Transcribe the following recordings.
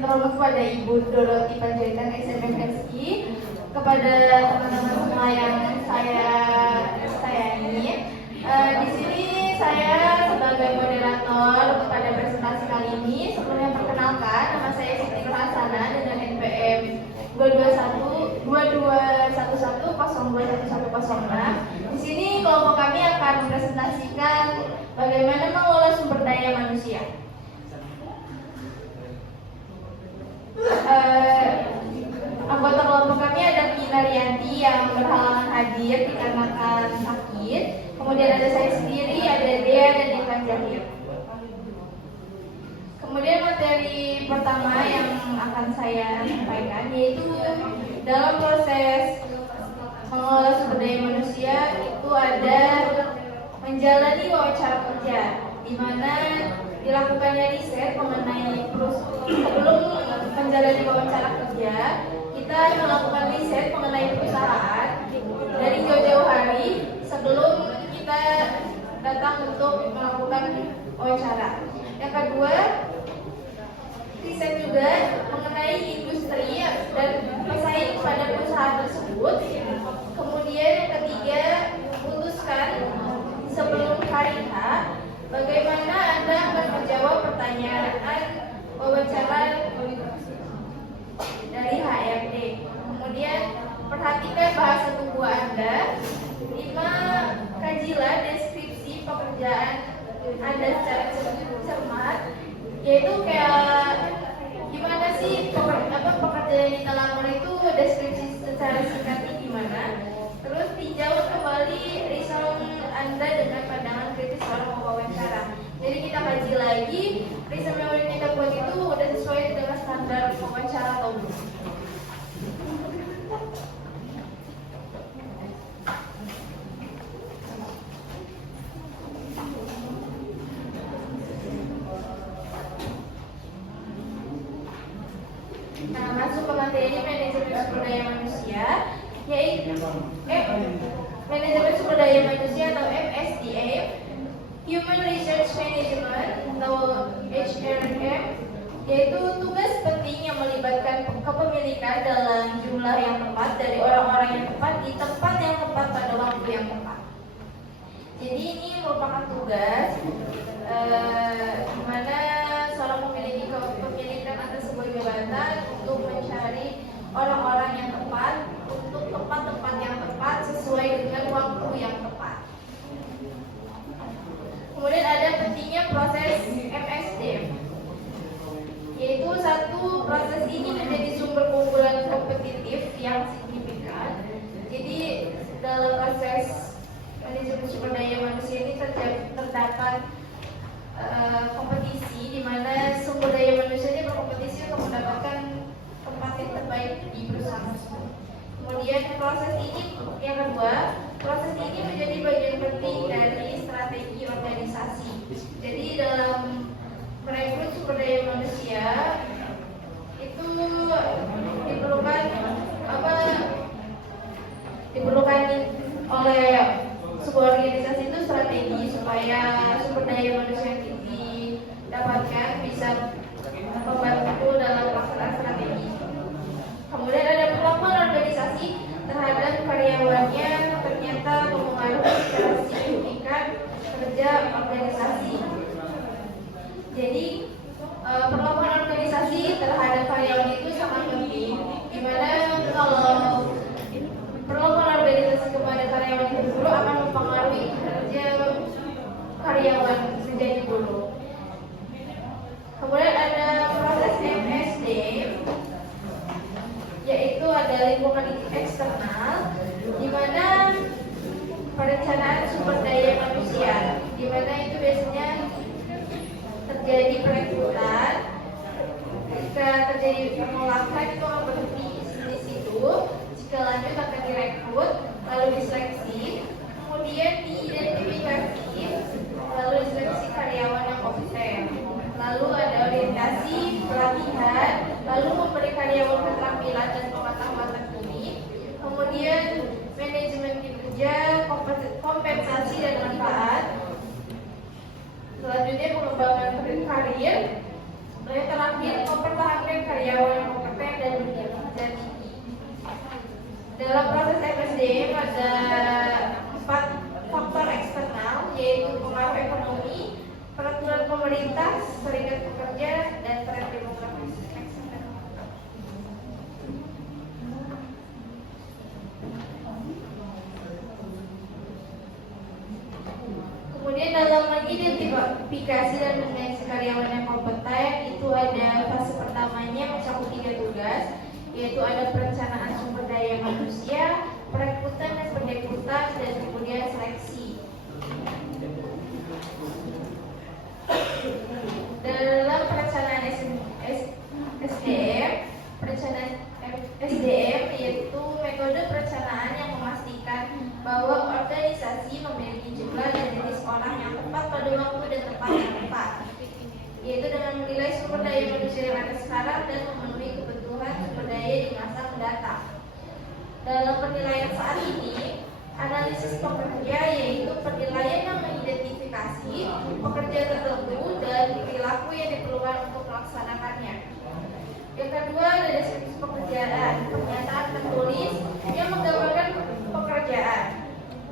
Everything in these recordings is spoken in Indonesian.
terhormat kepada Ibu Doroti Panjaitan SMFSI, kepada teman-teman semua yang saya sayangi. Di sini saya sebagai moderator pada presentasi kali ini. Sebelumnya perkenalkan, nama saya Siti Nur Hasanah dengan NPM 22111021106. Di sini kelompok kami akan mempresentasikan bagaimana mengelola sumber daya manusia. Anggota kelompok kami ada Kina Rianti yang berhalangan hadir dikarenakan sakit. Kemudian ada saya sendiri, ada Dea dan Ivan Jahir. Kemudian materi pertama yang akan saya sampaikan yaitu dalam proses mengelola sumber daya manusia itu ada menjalani wawancara kerja, di mana dilakukannya riset mengenai sebelum menjalani wawancara kerja, kita melakukan riset mengenai perusahaan dari jauh-jauh hari sebelum kita datang untuk melakukan wawancara. Yang kedua, riset juga mengenai industri dan pesaing pada perusahaan tersebut. Kemudian yang ketiga, putuskan sebelum hari H bagaimana Anda akan menjawab pertanyaan wawancara dari HRD. Kemudian perhatikan bahasa tubuh Anda. 5. Kajilah deskripsi pekerjaan Anda secara cermat, yaitu kayak gimana sih pekerjaan yang kita lamar itu, deskripsi secara singkatnya gimana. Terus dijawab kembali result Anda dengan pandangan kritis seorang wawancara. Jadi kita kaji lagi result yang kita buat itu udah sesuai dengan standar wawancara atau belum. Nah, masuk ke materi manajemen sumber daya manusia, yaitu manajemen sumber daya manusia atau MSDA, Human Resource Management atau HRM, yaitu tugas penting yang melibatkan kepemilikan dalam jumlah yang tepat dari orang-orang yang tepat di tempat yang tepat pada waktu yang tepat. Jadi ini merupakan tugas di mana seorang memiliki kepemilikan atas sebuah jabatan untuk mencari orang-orang yang tepat untuk tempat-tempat yang tepat sesuai dengan waktu yang tepat. Kemudian ada pentingnya proses MSD, yaitu satu, proses ini menjadi sumber keunggulan kompetitif yang signifikan. Jadi dalam proses manajemen sumber daya manusia ini terdapat kompetisi, di mana sumber daya manusia ini berkompetisi untuk mendapatkan tempat yang terbaik di perusahaan tersebut. Kemudian proses ini, yang kedua, proses ini menjadi bagian penting dari strategi organisasi. Jadi dalam merekrut sumber daya manusia itu diperlukan oleh sebuah organisasi itu strategi supaya sumber daya manusia yang didapatkan bisa membantu dalam pelaksanaan strategi. Kemudian ada perlakuan organisasi terhadap karyawannya ternyata mempengaruhi secara signifikan kerja organisasi. Jadi perlakuan organisasi terhadap karyawan itu sangat penting, dimana kalau perlakuan organisasi kepada karyawan itu dulu akan mempengaruhi kerja karyawan menjadi buruk. Kemudian ada proses MSD, yaitu ada lingkungan eksternal, di mana perencanaan sumber daya manusia, di mana itu biasanya terjadi perekrutan. Jika terjadi penolakan itu akan berhenti di situ. Jika lanjut akan direkrut, lalu diseleksi, kemudian diidentifikasi, lalu diseleksi karyawan yang kompeten. Lalu ada orientasi, pelatihan, lalu memberi karyawan keterampilan dan pengetahuan terkini. Kemudian manajemen kinerja, kompensasi dan manfaat. Selanjutnya pengembangan karir. Yang terakhir mempertahankan Dalam proses MSDM ada 4 faktor eksternal, yaitu pengaruh ekonomi, peraturan pemerintah, serikat pekerja, dan tren demografis. Kemudian dalam mengidentifikasi dan menyeleksi karyawan yang kompeten, itu ada fase pertamanya mencakup 3 tugas, yaitu ada perencanaan sumber daya manusia, perekrutan dan pendekrutan, dan kemudian seleksi. Dalam perencanaan SDM, perencanaan SDM yaitu metode perencanaan yang memastikan bahwa organisasi memiliki jumlah dan jenis orang yang tepat pada waktu dan tempat yang tepat, yaitu dengan menilai sumber daya manusia yang ada sekarang dan memenuhi kebutuhan sumber daya di masa mendatang. Dalam penilaian saat ini, analisis pekerja yaitu penilaian yang mengidentifikasi pekerja tertentu dan perilaku yang diperlukan untuk melaksanakannya. Yang kedua ada deskripsi pekerjaan, pernyataan tertulis yang menggambarkan pekerjaan,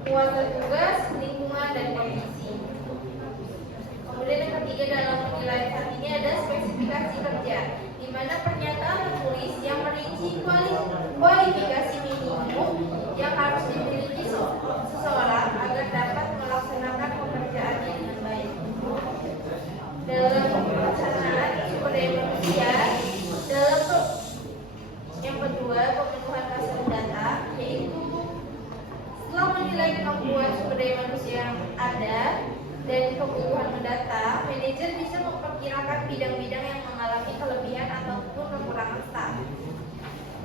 muatan tugas, lingkungan, dan kondisi. Kemudian yang ketiga dalam penilaian saat ini ada spesifikasi kerja, di mana pernyataan tertulis yang merinci kualifikasi minimum yang harus dimiliki seseorang agar dapat melaksanakan pekerjaannya dengan baik. Dalam perencanaan sumber daya manusia, dalam yang kedua pemenuhan custom data, yaitu setelah menilai kemampuan sumber daya manusia yang ada dan kebutuhan mendata, manajer bisa memperkirakan bidang-bidang yang mengalami kelebihan ataupun kekurangan staf.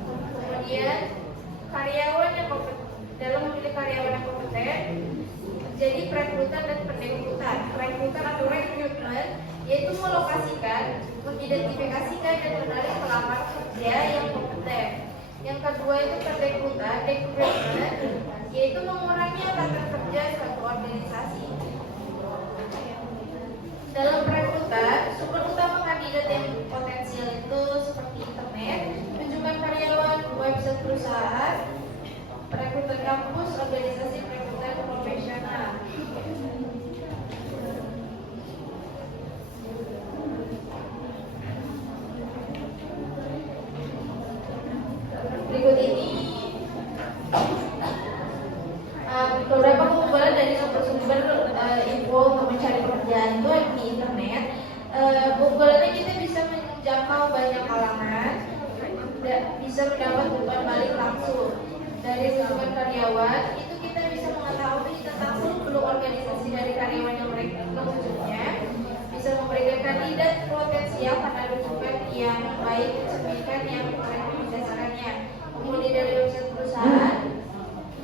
Kemudian karyawan yang kompeten, dalam memilih karyawan yang kompeten, jadi perekrutan dan pendekrutan. Perekrutan atau recruitment yaitu melokasikan, mengidentifikasikan dan menarik pelamar kerja yang kompeten. Yang kedua itu pendekrutan, recruitment, yaitu mengurangi angkatan kerja suatu organisasi. Dalam perekrutan, sumber utama kandidat yang potensial itu seperti internet, kunjungan karyawan, website perusahaan, perekrutan kampus, organisasi perekrutan profesional. Berikut ini beberapa pengumpulan dari sumber-sumber info untuk mencari pekerjaan itu di internet. Pengumpulannya kita bisa menjangkau banyak kalangan, bisa mendapat umpan balik langsung dari lingkungan karyawan. Itu kita bisa mengetahui tentang seluk-beluk organisasi dari karyawan yang mereka kunjunginya, bisa memberikan kandidat potensial pada rujukan yang baik mencerminkan yang merekomendasikannya. Kemudian dari website perusahaan,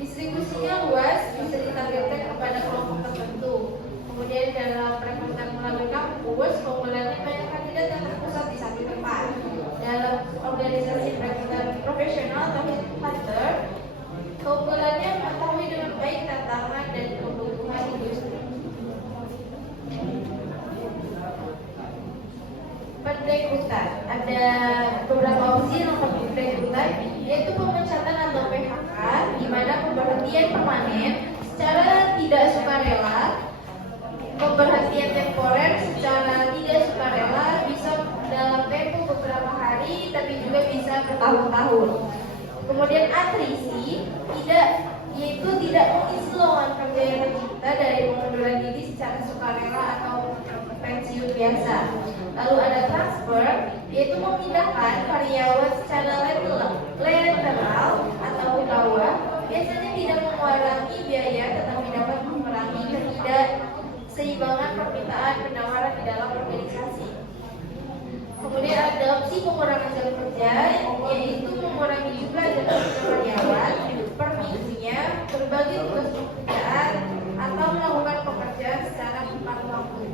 distribusinya luas, bisa ditargetkan kepada kelompok tertentu. Kemudian dalam perekrutan melalui kampus, pengumpulannya banyak kandidat yang terpusat di satu tempat. Dalam organisasi perekrutan profesional atau hunter, keunggulannya mengetahui dengan baik tantangan dan kebutuhan industri. Pendekrutan, ada beberapa opsi untuk pendekrutan, yaitu pemecatan atau PHK, di mana pemberhentian permanen secara tidak sukarela, pemberhentian temporer secara tidak sukarela bisa dalam tempo beberapa hari, tapi juga bisa bertahun-tahun. Kemudian atrisi, yaitu tidak mengisi lowongan kerja yang tercipta dari pengunduran diri secara sukarela atau pensiun biasa. Lalu ada transfer, yaitu memindahkan karyawan secara lateral atau ke bawah, biasanya tidak mengurangi biaya tetapi dapat mengurangi ketidakseimbangan permintaan penawaran di dalam organisasi. Kemudian ada opsi pengurangan jam kerja, yaitu mengurangi jumlah jam kerja karyawan per minggunya, berbagi tugas pekerjaan, atau melakukan pekerjaan secara tepat waktu.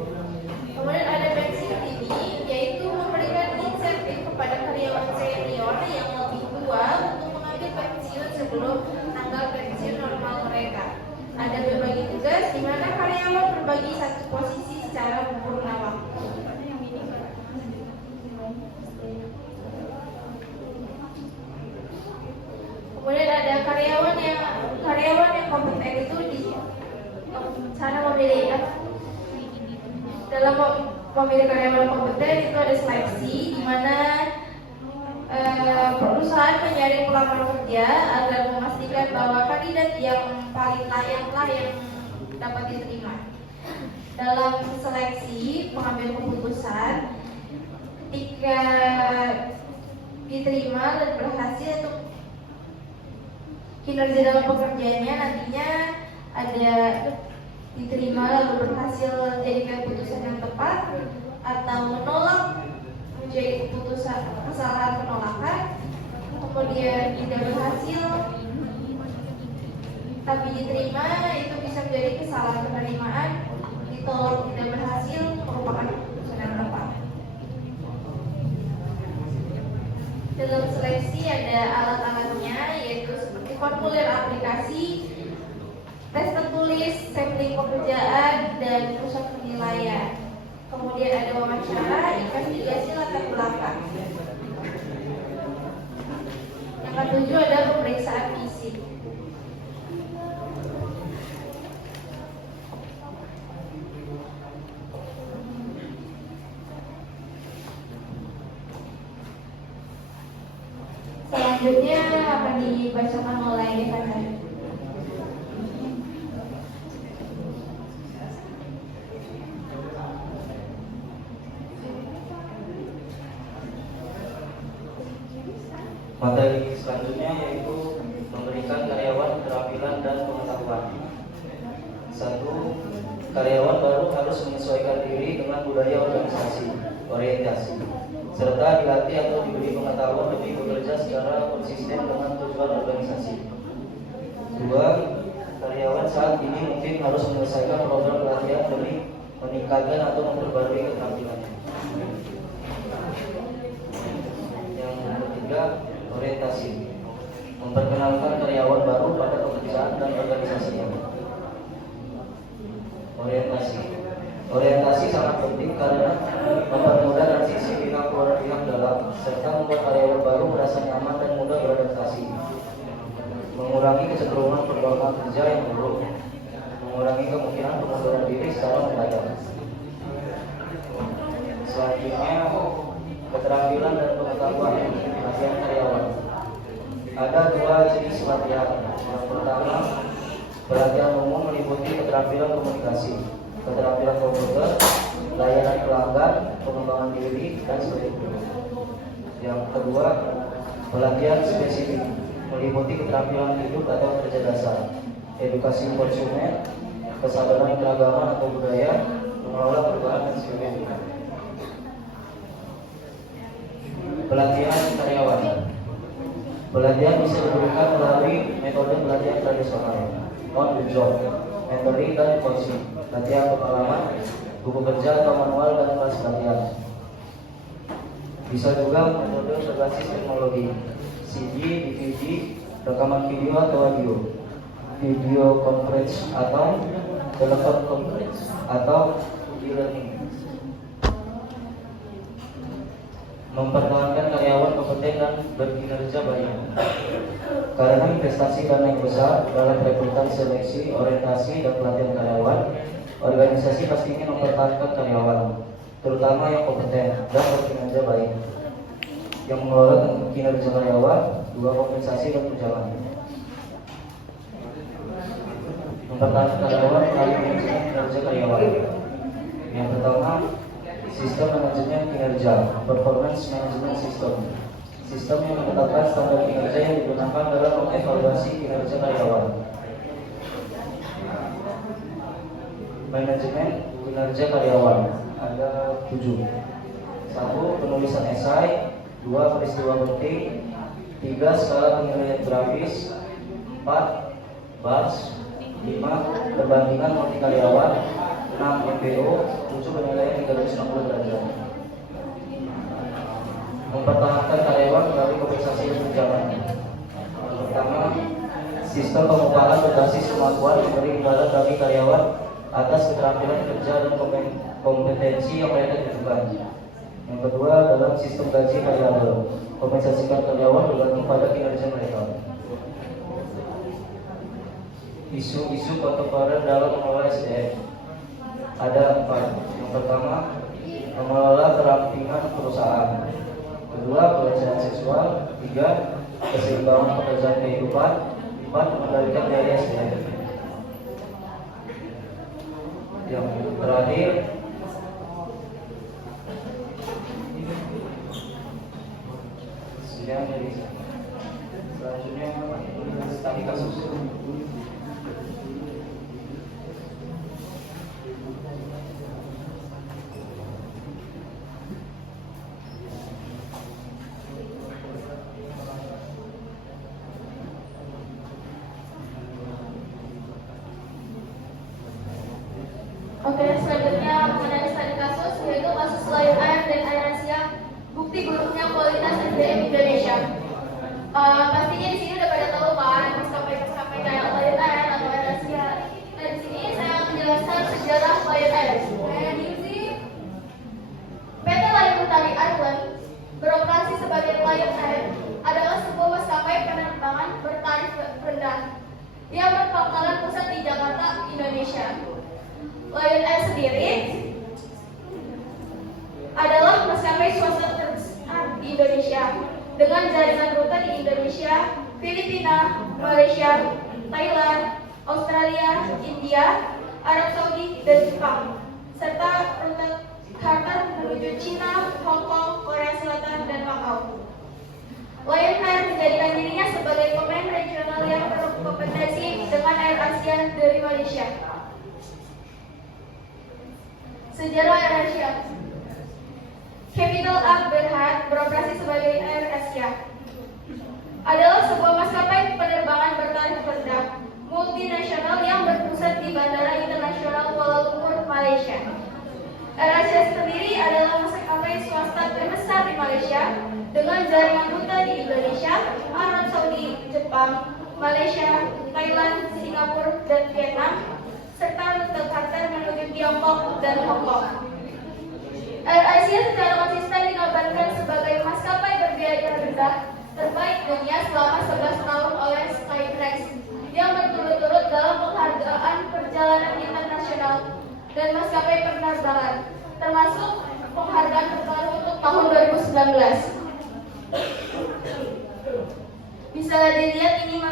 Kemudian ada pensiun dini, yaitu memberikan insentif kepada karyawan senior yang lebih tua untuk mengambil pensiun sebelum tanggal pensiun normal mereka. Ada berbagi tugas, di mana karyawan berbagi satu posisi secara purna waktu. karyawan yang kompeten itu di cara memilih dalam memilih karyawan kompeten itu ada seleksi di mana perusahaan menyaring pelamar kerja agar memastikan bahwa kandidat yang paling layaklah yang dapat diterima. Dalam seleksi pengambil keputusan, ketika diterima dan berhasil untuk kinerja dalam pekerjaannya, nantinya ada diterima lalu berhasil menjadikan keputusan yang tepat atau menolak menjadi keputusan kesalahan penolakan, kemudian tidak berhasil tapi diterima itu bisa menjadi kesalahan penerimaan, ditolak tidak berhasil merupakan keputusan yang tepat. Dalam seleksi ada alat-alatnya yaitu seperti formulir aplikasi, tes tertulis, sampling pekerjaan, dan pusat penilaian. Kemudian ada wawancara, investigasi latar belakang. Yang ketujuh ada pemeriksaan fisik. Selanjutnya akan dibacakan oleh Evan. Materi selanjutnya yaitu memberikan karyawan keterampilan dan pengetahuan. 1. Karyawan baru harus menyesuaikan diri dengan budaya organisasi, orientasi, serta dilatih atau diberi pengetahuan lebih bekerja secara konsisten dengan tujuan organisasi. 2. Karyawan saat ini mungkin harus menyelesaikan program pelatihan demi meningkatkan atau memperbarui keterampilannya. Yang ketiga, orientasi, memperkenalkan karyawan baru pada pekerjaan dan organisasinya. Orientasi sangat penting karena mempermudah transisi pihak luar pihak dalam, serta membuat karyawan baru merasa nyaman dan mudah beradaptasi, mengurangi kecenderungan pergaulan kerja yang buruk, mengurangi kemungkinan pengunduran diri secara mendadak. Selanjutnya, keterampilan dan pengetahuan latihan karyawan. Ada 2 jenis latihan. Yang pertama, pelatihan umum meliputi keterampilan komunikasi, keterampilan komputer, layanan pelanggan, pengembangan diri, dan sebagainya. Yang kedua, pelatihan spesifik meliputi keterampilan hidup atau kerja dasar, edukasi konsumen, kesadaran keagamaan atau budaya, mengelola perubahan, dan sebagainya. Pelatihan karyawan. Pelatihan bisa diberikan melalui metode pelatihan tradisional, on the job, mentoring dan coaching, latihan pengalaman, buku kerja atau manual dan kelas pelatihan. Bisa juga metode berbasis teknologi, CD, DVD, rekaman video atau audio, video conference atau telepon conference atau e-learning. Mempertahankan karyawan kompeten dan berkinerja baik. Karena investasi dana yang besar dalam rekrutan, seleksi, orientasi, dan pelatihan karyawan, organisasi pasti ingin mempertahankan karyawan, terutama yang kompeten dan berkinerja baik, yang mengelola kinerja karyawan, 2 kompensasi dan tunjangan. Mempertahankan karyawan melalui manajemen kinerja karyawan. Yang pertama, sistem manajemen kinerja, performance management system. Sistem yang menetapkan standar kinerja yang digunakan dalam mengevaluasi kinerja karyawan. Manajemen kinerja karyawan ada 7. 1. Penulisan esai. 2. Peristiwa penting. 3. Skala penilaian grafis. 4. BAS. 5. Perbandingan multi karyawan. 6. MBO. 7. Penilaian 360 derajat. Mempertahankan karyawan melalui kompensasi dan tunjangan. Yang pertama, sistem pengupahan berbasis kemampuan diberi imbalan bagi karyawan atas keterampilan kerja dan kompetensi yang mereka tunjukkan. Yang kedua, dalam sistem gaji variabel, kompensasikan karyawan bergantung pada kinerja mereka. Isu-isu kontemporer dalam mengelola SDM. Ada 4. Yang pertama, mengelola kerampingan perusahaan. Kedua, pelecehan seksual. 3, keseimbangan pekerjaan kehidupan. 4, mengendalikan biaya SDM. Yang terakhir, selanjutnya studi kasus. Oke, selanjutnya mengenai studi kasus, yaitu kasus Lion Air dan AirAsia, bukti buruknya kualitas SDM Indonesia. Pastinya di sini udah pada tahu kan maskapai kayak Lion Air atau AirAsia. Nah, di sini saya akan menjelaskan sejarah Lion Air. PT Lion Utari Airlines beroperasi sebagai Lion Air adalah sebuah maskapai penerbangan bertarif rendah yang berpangkalan pusat di Jakarta, Indonesia. Lion Air sendiri adalah maskapai swasta terbesar di Indonesia dengan jaringan rute di Indonesia, Filipina, Malaysia, Thailand, Australia, India, Arab Saudi, dan Jepang, serta rute charter menuju Cina, Hong Kong, Korea Selatan, dan Makau. Lion Air menjadikan dirinya sebagai pemain regional yang berkompetisi dengan Air Asia dari Malaysia. Sejarah Air Asia. Capital Air Berhad beroperasi sebagai Air Asia. Adalah sebuah maskapai penerbangan bertarif rendah multinasional yang berpusat di Bandara Internasional Kuala Lumpur, Malaysia. Air Asia sendiri adalah maskapai swasta terbesar di Malaysia dengan jaringan rute di Indonesia, Arab Saudi, Jepang, Malaysia, Thailand, Singapura, dan Vietnam, serta rute charter menuju Tiongkok dan Hong Kong. Air Asia secara konsisten dikabarkan sebagai maskapai berbiaya rendah terbaik dunia selama 11 tahun oleh Skytrax yang berturut-turut dalam penghargaan perjalanan internasional dan maskapai penerbangan, termasuk penghargaan terbaru untuk tahun 2019. Bisa dilihat ini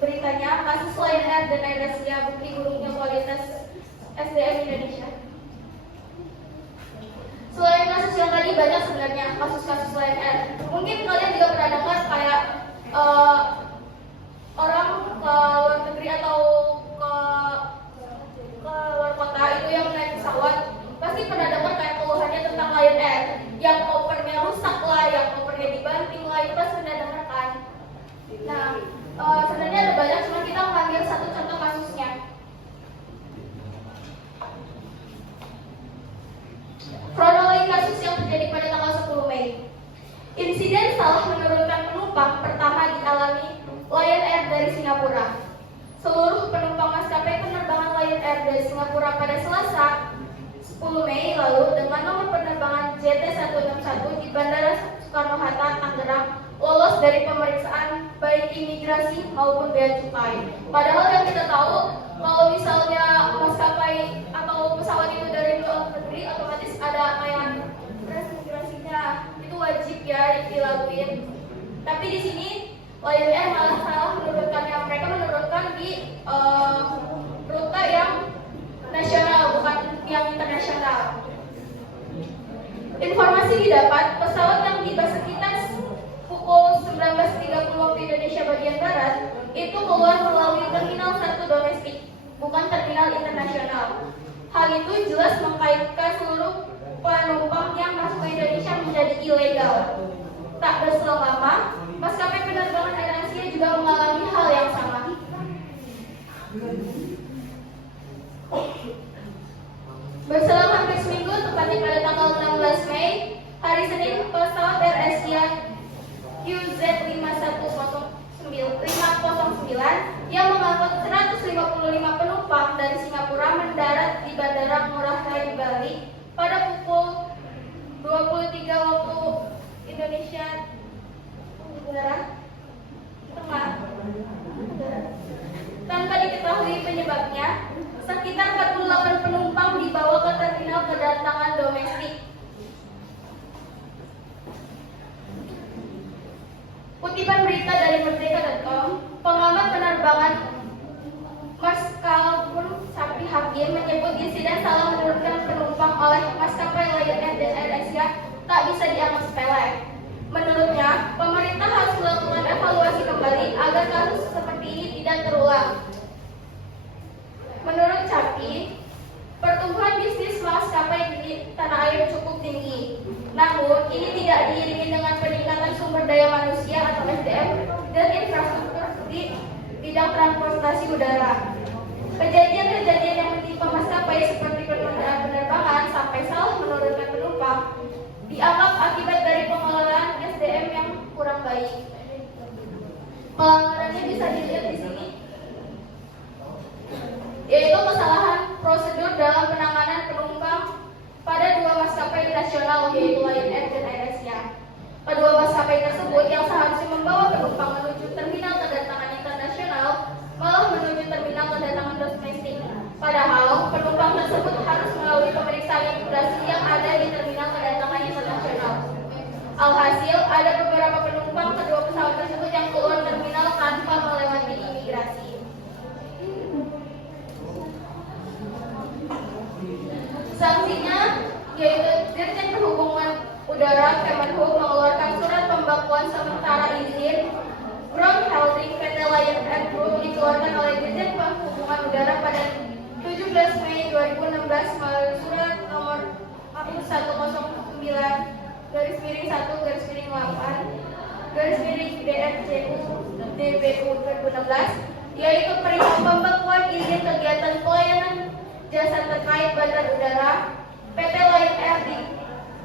beritanya, kasus Lion Air dan AirAsia, bukti buruknya kualitas SDM Indonesia. Selain kasus yang tadi, banyak sebenarnya kasus-kasus Lion Air. Mungkin kalian juga pernah dengar kayak orang ke luar negeri atau ke luar kota itu yang naik pesawat, pasti pernah dengar kayak keluhannya tentang Lion Air, yang kopernya rusak lah, yang kopernya dibanting lah, itu pasti pernah dengar kan. Nah, sebenarnya ada banyak, cuma kita mengambil satu contoh kasusnya. Kronologi kasus yang terjadi pada tanggal 10 Mei. Insiden salah menurunkan penumpang pertama dialami Lion Air dari Singapura. Seluruh penumpang maskapai penerbangan Lion Air dari Singapura pada Selasa 10 Mei lalu dengan nomor penerbangan JT161 di Bandara Soekarno-Hatta, Tangerang lolos dari pemeriksaan baik imigrasi maupun bea cukai. Padahal yang kita tahu, kalau misalnya maskapai atau pesawat itu dari luar negeri, otomatis ada kayak imigrasinya, itu wajib ya dilakuin. Tapi di sini Lion Air malah salah menurunkannya. Mereka menurunkan di rute yang nasional, bukan yang internasional. Informasi didapat, pesawat yang tiba sekitar pukul 19.30 waktu Indonesia bagian Barat itu keluar melalui terminal 1 domestik, bukan terminal internasional. Hal itu jelas mengkaitkan seluruh penumpang yang masuk ke Indonesia menjadi ilegal. Tak berselang lama, maskapai penerbangan AirAsia juga mengalami hal yang sama. Berselang hampir seminggu, tepatnya pada tanggal 16 Mei, hari Senin, pesawat AirAsia QZ509 yang mengangkut 155 penumpang dari Singapura mendarat di Bandara Ngurah Rai Bali pada pukul 23 waktu Indonesia Tengah tanpa diketahui penyebabnya, sekitar 48 penumpang dibawa ke terminal kedatangan domestik. Kutipan berita dari Merdeka.com, pengamat penerbangan Maskapai Sapi Hakim menyebut insiden salah menurunkan penumpang oleh maskapai Lion Air dan AirAsia tak bisa dianggap sepele. Menurutnya, pemerintah harus melakukan evaluasi kembali agar kasus seperti ini tidak terulang. Menurut Capi, pertumbuhan bisnis maskapai di tanah air cukup tinggi. Namun, ini tidak diiringi dengan peningkatan sumber daya manusia atau SDM dan infrastruktur di bidang transportasi udara. Kejadian-kejadian yang menimpa maskapai seperti penundaan penerbangan sampai salah menurunkan penumpang dianggap akibat dari pengelolaan SDM yang kurang baik. Pelanggarannya bisa dilihat di sini, yaitu kesalahan prosedur dalam penanganan penumpang pada dua maskapai nasional, yaitu Lion Air dan AirAsia. Kedua maskapai tersebut yang seharusnya membawa penumpang menuju terminal kedatangan internasional malah menuju terminal kedatangan domestik. Padahal penumpang tersebut harus melalui pemeriksaan imigrasi yang ada di terminal kedatangan internasional. Alhasil, ada beberapa penumpang kedua pesawat tersebut yang keluar terminal tanpa melewati imigrasi. Sanksinya yaitu Dirjen Perhubungan Udara Kemenhub mengeluarkan surat pembekuan sementara izin ground handling PT Lion Air Group dikeluarkan oleh Dirjen Perhubungan Udara pada 17 Mei 2016 melalui surat nomor 109/8/DRCU/DBU 2016, yaitu perihal pembekuan izin kegiatan pelayanan jasa terkait bandar udara PT Lion Air di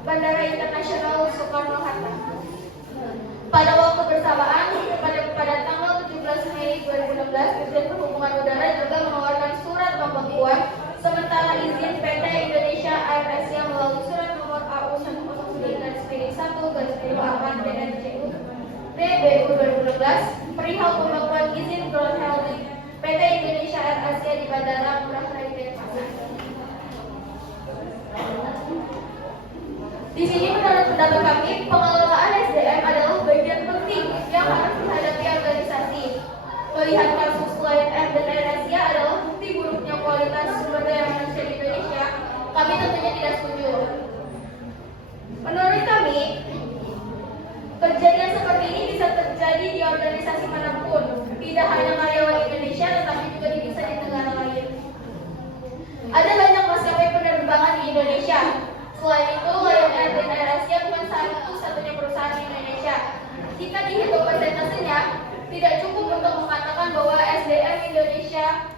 Bandara Internasional Soekarno-Hatta. Pada waktu bersamaan, pada tanggal 17 Mei 2016, Dirjen Perhubungan Udara juga mengeluarkan surat pembekuan sementara izin PT Indonesia Air Asia melalui surat nomor AU 109/8/DRCU/DBU 2016 perihal pembekuan izin ground handling PT Indonesia Air Asia di Bandara Ngurah Rai Denpasar. Di sini menurut pendapat kami, pengelolaan SDM adalah bagian penting yang harus dihadapi organisasi. Melihat kasus Lion Air dan AirAsia adalah bukti buruknya kualitas sumber daya manusia di Indonesia, kami tentunya tidak setuju. Menurut kami, kejadian seperti ini bisa terjadi di organisasi manapun, tidak hanya karyawan Indonesia, tetapi juga bisa di negara lain. Ada banyak maskapai penerbangan di Indonesia. Selain itu, Lion Air dan AirAsia bukan satu-satunya perusahaan di Indonesia. Jika dihitung persentasenya, tidak cukup untuk mengatakan bahwa SDM Indonesia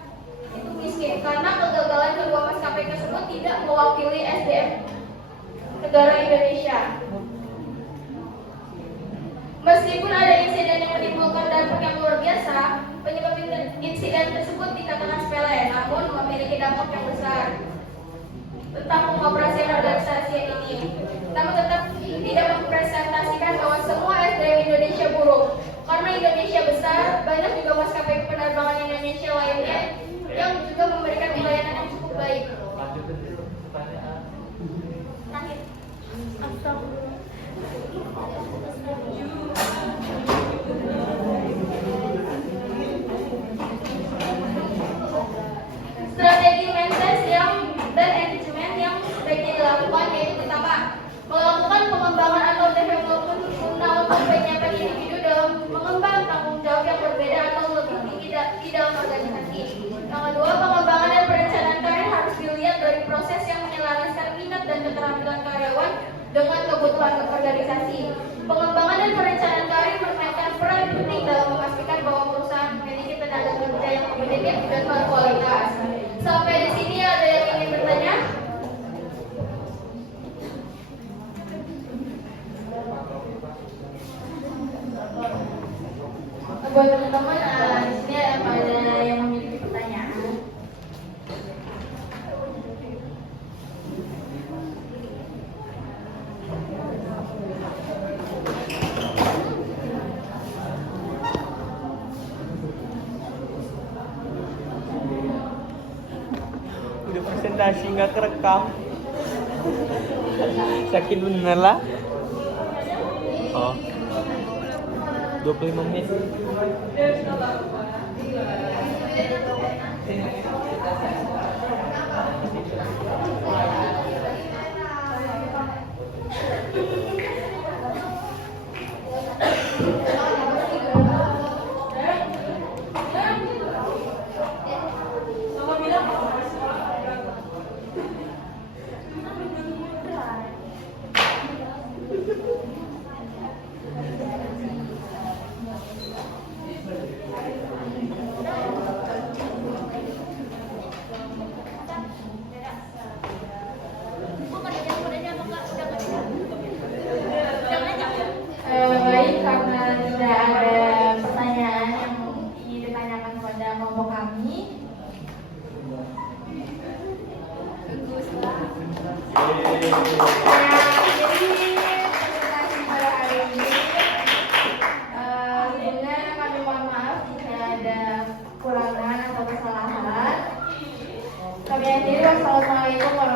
itu miskin, karena kegagalan kedua maskapai tersebut tidak mewakili SDM negara Indonesia. Meskipun ada insiden yang menimbulkan dampak yang luar biasa, penyebab insiden tersebut dikatakan sepele, namun memiliki dampak yang besar tentang pengoperasian organisasi ini. Namun tetap tidak mempresentasikan bahwa semua SDM Indonesia buruk. Karena Indonesia besar, banyak juga maskapai penerbangan Indonesia lainnya yang juga memberikan pelayanan yang cukup baik. Terakhir. Strategi maintenance dan manajemen yang sebaiknya dilakukan yaitu pertama, melakukan pengembangan atau development guna untuk penyiapan individu dalam mengemban tanggung jawab yang berbeda atau lebih tinggi di dalam organisasi. Yang kedua, pengembangan dan perencanaan karir harus dilihat dari proses yang menyelaraskan minat dan keterampilan karyawan dengan kebutuhan organisasi. Pengembangan dan perencanaan karir memainkan peran penting dalam memastikan bahwa perusahaan memiliki tenaga kerja yang kompetitif dan berkualitas. Sampai di sini ada yang ingin bertanya? Buat teman-teman, di sini ada yang memiliki pertanyaan. fondasi nggak kerekam. Sakit bener lah. Oh, 25 menit. Baik, karena tidak ada pertanyaan yang ingin ditanyakan kepada kelompok kami. Jadi presentasi pada hari ini sebelumnya kami mohon maaf jika ada kekurangan atau kesalahan. Kami akhiri, wassalamualaikum warahmatullahi wabarakatuh.